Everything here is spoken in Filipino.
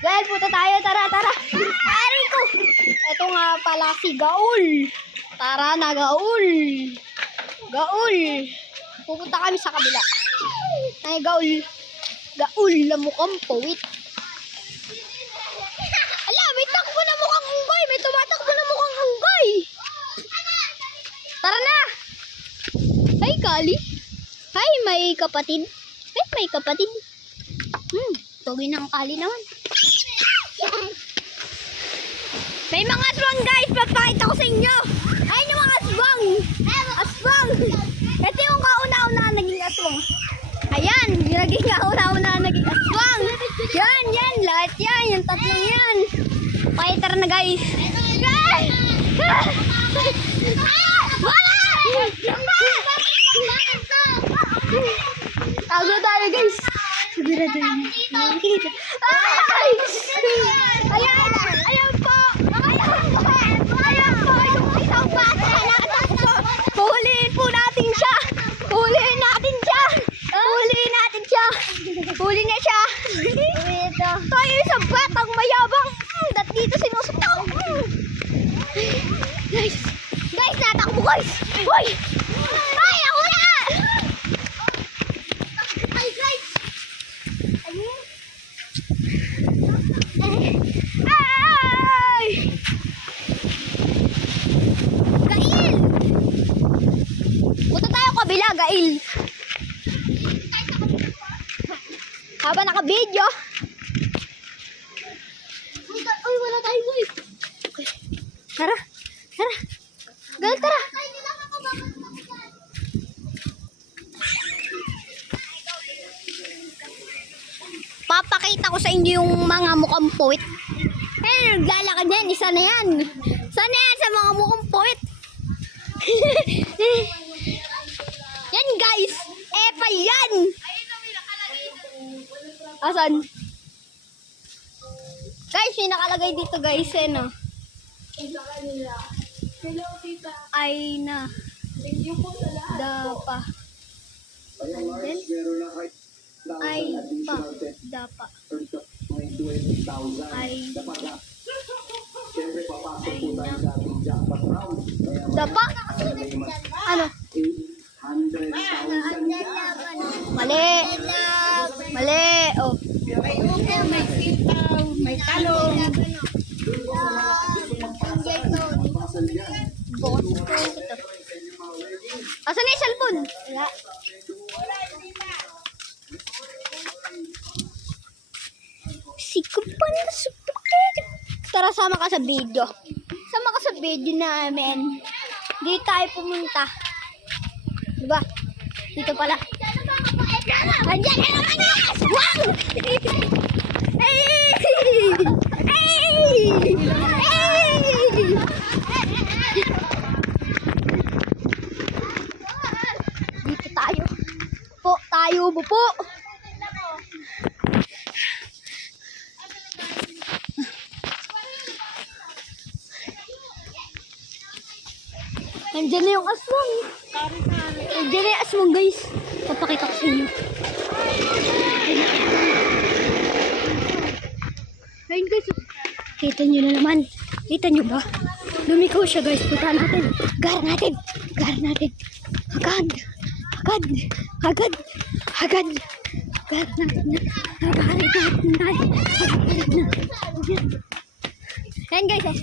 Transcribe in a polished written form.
Guys, punta tayo. Tara, tara. Aray ko. Ito nga pala si Gaul. Tara na, Gaul. Gaul. Pupunta kami sa kabila. Ay, Gaul. Gaul na mukhang pawit. Ala, may takbo na mukhang unggoy. May tumatakbo na mukhang unggoy. Tara na. Ay, Kali. Ay, may kapatid. Ay, may kapatid. Tugi ng Kali naman. May mga aswang, guys. Papakita ko sa inyo. Ay, yung mga aswang. Aswang. Ito yung kauna-una naging aswang. Ayan, yung naging kauna-una naging aswang. Yan, yan. Lahat yan. Yung tatlong yan. Okay, tara na, guys. Guys! Wala! Tago tayo, guys. Sigurado yun. Ay! Ayan! Ayan po! Ayan po! Yung isang bata na atakbo. Huliin po natin siya! Huliin natin siya! Huliin natin siya! Huli na siya! Tayo isang batang mayabang! Dat dito sinusunod! Guys! Guys! Natakbo, guys! Hoy! Ay! Ako na! Ay, guys! Ay! Gail! Punta tayo kabila, Gail. Habang naka-video. Ay, wala tayo, guys. Okay. Tara. Tara. Gail, tara. Papakita ko sa inyo yung mga mukhang puwit. Eh, naglalakad yan. Isa na yan. Isa na yan sa mga mukhang puwit. Yan, guys. Epa yan. Asan? Guys, may nakalagay dito, guys. Eh, no? Ay na. Dapa. Ay pa. Dapa. Ay. Dapa? Ano? Mali. Mali. Oh. May sitaw, may talong. Asan na yung cellphone? Wala. Sikupan na supakit. Tara, sama ka sa video. Sama ka sa video namin. Dito tayo pumunta. Diba? Dito pala. Andiyan na naman na! Wow! Hey! Hey! Hey! Dito tayo. Po, tayo po. Nandiyan na yung aswang. Nandiyan na yung aswang, guys. Papakita ko sa inyo. Ayun, guys. Kita nyo na naman. Kita nyo ba? Lumiko siya, guys. Punta natin. Gara natin. Gara natin. Agad. Agad. Agad. Agad. Gara natin na. Agad natin na. Agad na. Ayan, guys.